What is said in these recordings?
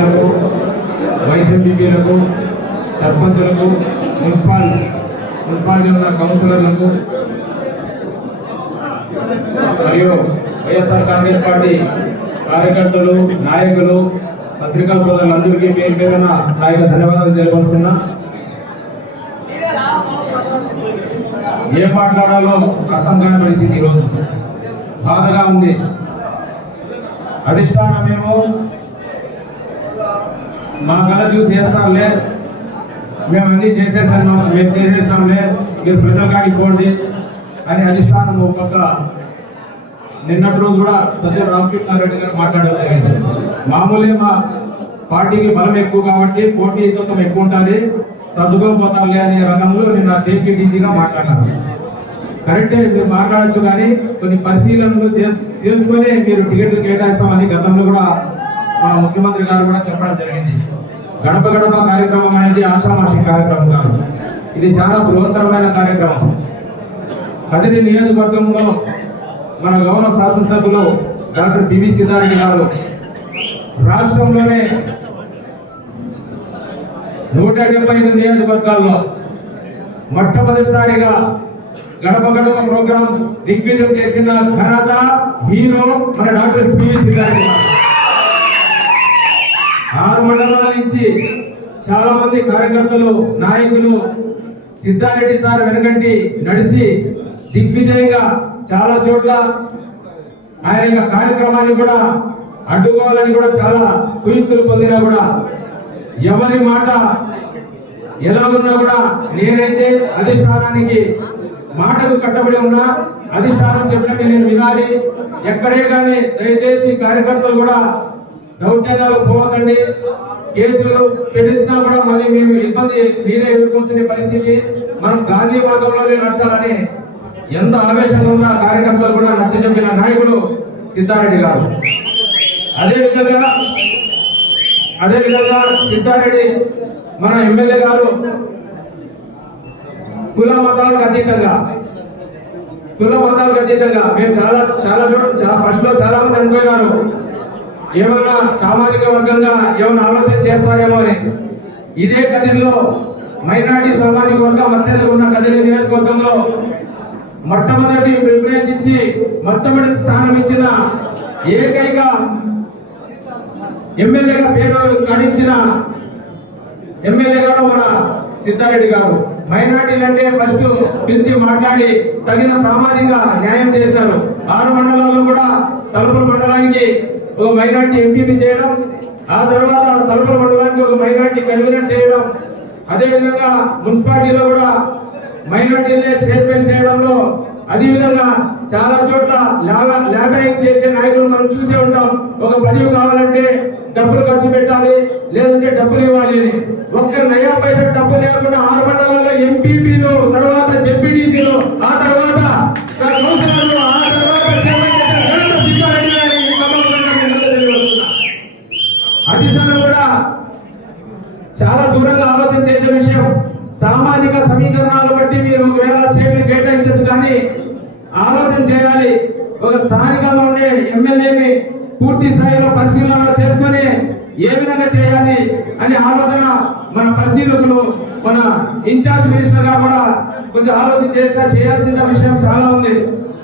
ఎంపీపీలకు vice ఎంపీపీలకు సర్పంచులకు municipal municipality ఉన్న కౌన్సిలర్లకు మరియు వైఎస్ఆర్ కాంగ్రెస్ పార్టీ కార్యకర్తలు నాయకులు పత్రికా సోదరులందరికీ పేరు పేరున నా యొక్క ధన్యవాదాలు తెలియపరుస్తున్నా. ఏం మాట్లాడాలో అర్థం కాని పరిస్థితి ఈరోజు. బాధగా ఉంది. అధిష్టానమేమో మా కళ చూసి చేస్తాంలే మేము అన్ని చేసేసాను మేము చేసేసాంలే మీరు ప్రజలు కానీ పోండి అని అధిష్టానం ఒక పక్క నిన్నటి రోజు కూడా సత్య రామకృష్ణారెడ్డి గారు మాట్లాడడం మామూలే మా పార్టీకి బలం ఎక్కువ కాబట్టి పోటీతో ఎక్కువ ఉంటుంది సర్దుకొని పోతాంలే అనే రంగంలో నిన్న కేపీటీసీగా మాట్లాడాను కరెక్టే మీరు మాట్లాడచ్చు కానీ కొన్ని పరిశీలనలు చేస్- చేసుకొని మీరు టికెట్లు కేటాయిస్తామని గతంలో కూడా మన ముఖ్యమంత్రి గారు కూడా చెప్పడం జరిగింది. గడప గడప కార్యక్రమం అనేది ఆషామాషి కార్యక్రమం కాదు. ఇది చాలా బృహత్తరమైన కార్యక్రమం. కదిరి నియోజకవర్గంలో మన గౌరవ శాసనసభ్యులు డాక్టర్ పివి సిద్ధారెడ్డి గారు రాష్ట్రంలోనే నూట డెబ్బై ఐదు నియోజకవర్గాల్లో మొట్టమొదటిసారిగా గడప గడప ప్రోగ్రాం దిగ్విజయం చేసిన ఘనత హీరో మన డాక్టర్ పివి సిద్ధారెడ్డి గారు. ఆరు మండలాల నుంచి చాలా మంది కార్యకర్తలు నాయకులు సిద్ధారెడ్డి సార్ వెనకంటి నడిచి దిగ్విజయంగా చాలా చోట్ల ఆయన యొక్క కార్యక్రమాన్ని కూడా అడ్డుకోవాలని కూడా చాలా కుయుక్తులు పొందినా కూడా ఎవరి మాట ఎలా ఉన్నా కూడా నేనైతే అధిష్టానానికి మాటకు కట్టబడి ఉన్నా అధిష్టానం చెప్పినట్టు నేను వినాలి. ఎక్కడే కానీ దయచేసి కార్యకర్తలు కూడా దౌర్జన్యాలు పోవద్దండి. కేసులు పెడుతున్నా కూడా మళ్ళీ మేము ఇబ్బంది మీరే ఎదుర్కొంచిన పరిస్థితి. మనం గాంధీ మార్గంలోనే నడచాలని ఎంత ఆవేశంగా ఉన్న కార్యకర్తలు కూడా నచ్చ చెప్పిన నాయకుడు సిద్ధారెడ్డి గారు. అదే విధంగా అదే విధంగా సిద్ధారెడ్డి మన ఎమ్మెల్యే గారు కుల మతాలకు అతీతంగా కుల మతాలకు అతీతంగా. మేము చాలా చాలా చూడండి చాలా ఫస్ట్లో చాలా మంది అనుకున్నారు ఏమైనా సామాజిక వర్గంగా ఏమైనా ఆలోచన చేస్తారేమో అని. ఇదే కదిలో మైనార్టీ సామాజిక వర్గం మధ్యలో ఉన్న కదిరి నియోజకవర్గంలో మొట్టమొదటి ప్రిఫరెన్స్ ఇచ్చి మొట్టమొదటి స్థానం ఇచ్చిన ఏకైక ఎమ్మెల్యేగా పేరు గడించిన ఎమ్మెల్యే గారు మన సిద్ధారెడ్డి గారు. మైనార్టీలు అంటే ఫస్ట్ పిలిచి మాట్లాడి తగిన సామాజిక న్యాయం చేశారు. ఆరు మండలాల్లో కూడా తలుపుల మండలానికి ఒక మైనార్టీ ఎంపీపీ చేయడం ఆ తర్వాత తలుపుల మండలానికి ఒక మైనార్టీ కన్వీనర్ చేయడం అదే విధంగా మున్సిపాలిటీలో కూడా మైనార్టీలే చైర్మన్ చేయడంలో అదేవిధంగా చాలా చోట్ల లాభ- లాభాయింగ్ చేసే నాయకులు మనం చూసే ఉంటాం. ఒక పదవి కావాలంటే డబ్బులు ఖర్చు పెట్టాలి లేదంటే డబ్బులు ఇవ్వాలి అని. ఒక్క నయా పైసా డబ్బు లేకుండా ఆరు మండలాల్లో ఎంపీపీలు తర్వాత జెడ్పీటీసీలు ఆ తర్వాత కౌన్సిలర్లు స్థానికంగా ఉండే ఎమ్మెల్యేని పూర్తి స్థాయిలో పరిశీలనలో చేసుకొని ఏ విధంగా చేయాలి అని ఆలోచన మన పరిశీలకులు మన ఇన్ఛార్జ్ మినిస్టర్గా కూడా కొంచెం ఆలోచన చేసా చేయాల్సిన విషయం చాలా ఉంది.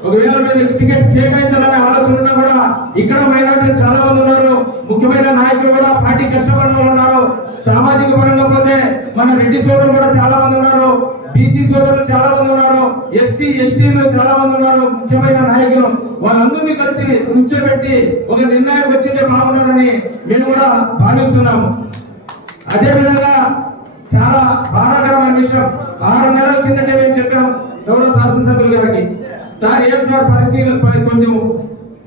ఒకవేళ మీరు టికెట్ కేటాయించాలనే ఆలోచన ఉన్నా కూడా ఇక్కడ మైనార్టీలు చాలా మంది ఉన్నారు. ముఖ్యమైన నాయకులు కూడా పార్టీ కష్టపడిన వాళ్ళు ఉన్నారు. సామాజిక పరంగా పోతే మన రెడ్డి సోదరులు కూడా చాలా మంది ఉన్నారు. బీసీ సోదరులు చాలా మంది ఉన్నారు. ఎస్సీ ఎస్టీలు చాలా మంది ఉన్నారు. ముఖ్యమైన నాయకులు. వాళ్ళందరినీ కలిసి కూర్చోబెట్టి ఒక నిర్ణయం వచ్చింటే బాగున్నదని మేము కూడా భావిస్తున్నాము. అదే విధంగా చాలా బాధాకరమైన విషయం. ఆరు నెలల కిందటే మేము చెప్పాం గౌరవ శాసనసభ్యులు గారికి. సార్ ఏం సార్ పరిశీలన కొంచెం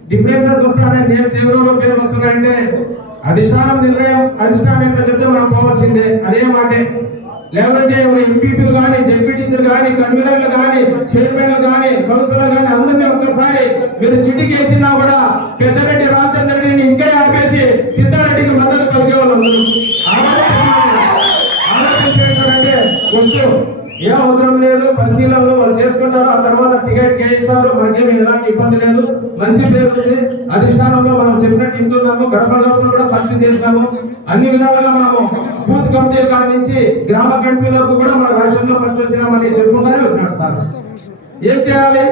డిఫరెన్సెస్ వస్తాయని నేమ్స్ ఎవరెవరో పేర్లు వస్తున్నాయంటే అధిష్టానం నిర్ణయం అధిష్టానం ఎట్లా చెప్తే మనం పోవాల్సిందే. అదే మాటే. లేదంటే ఎంపీపీలు కానీ జెడ్పీటీసీలు కానీ కన్వీనర్లు కానీ చైర్మన్లు కానీ కౌన్సిలర్లు కానీ అందరినీ ఒక్కసారి మీరు చిటికేసినా కూడా పెద్దరెడ్డి రాత్రి అందరూ పరిశీలనలో వాళ్ళు చేసుకుంటారు ఆ తర్వాత టికెట్ కేయిస్తారు మనకేమి ఎలాంటి ఇబ్బంది లేదు. మంచి పేరు ఉంది. అధిష్టానంలో మనం చెప్పినట్టు ఇంటున్నాము. గడప గడప కూడా ఫస్ట్ చేసినాము. అన్ని విధాలుగా మనము బూత్ కమిటీ కాడి నుంచి గ్రామ కమిటీలకు కూడా మన రాష్ట్రంలో ఫస్ట్ వచ్చినామని చెప్పుకుంటానే వచ్చినాడు సార్. ఏం చేయాలి?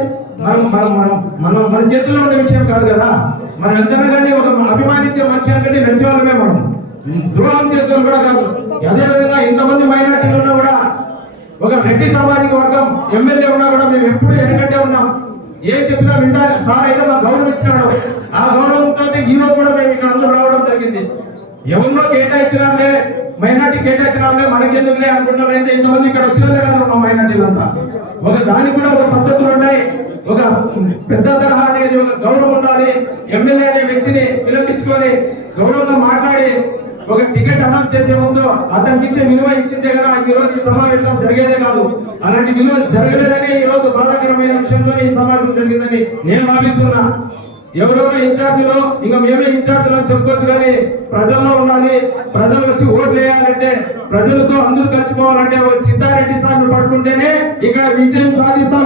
మనం మనం మనం మనం మన చేతిలో ఉండే విషయం కాదు కదా. మనం ఎంతైనా కానీ ఒక అభిమానించే మంచి అంటే నడిచే వాళ్ళమే మనం ద్రోహం చేసే వాళ్ళు కూడా కాదు. అదే విధంగా ఇంతమంది మైనార్టీలు ఉన్న ఒక రెడ్డి సామాజిక వర్గం ఎమ్మెల్యే ఉన్నా కూడా మేము ఎప్పుడు వెనకంటే ఉన్నాం. ఏం చెప్పినా వింటారు. సార్ అయితే మాకు గౌరవం ఇచ్చినాడు. ఆ గౌరవంతో ఈ రోజు కూడా మేము ఇక్కడ అందరూ రావడం జరిగింది. ఎవరినో కేటాయించినారులే మైనార్టీ కేటాయించినాంలే మనకి ఎందుకులే అయితే ఇంతమంది ఇక్కడ వచ్చినదే కదా ఉన్నాం మైనార్టీలంతా? ఒక దానికి కూడా ఒక పద్ధతులు ఉన్నాయి. ఒక పెద్ద తరహా అనేది ఒక గౌరవం ఉండాలి. ఎమ్మెల్యే అనే వ్యక్తిని విలపించుకొని గౌరవంగా మాట్లాడి ఒక టికెట్ అనౌన్స్ చేసే ముందు అతనికి ఇచ్చే విలువ ఇచ్చింటే కదా ఈ రోజు ఈ సమావేశం జరిగేదే కాదు. అలాంటి విలువ జరగలేదని ఈ రోజు బాధాకరమైన విషయంలో ఈ సమావేశం జరిగిందని నేను భావిస్తున్నా. ఎవరెవరో ఇన్ఛార్జీలో ఇంకా మేమే ఇన్ఛార్జీలో చెప్పుకోవచ్చు కానీ ప్రజల్లో ఉండాలి. ప్రజలు వచ్చి ఓట్లు వేయాలంటే ప్రజలతో అందరూ కలిసిపోవాలంటే ఒక సిద్ధారెడ్డి సార్ పట్టుకుంటేనే ఇక్కడ విజయం సాధిస్తాం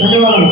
ధన్యవాదాలు.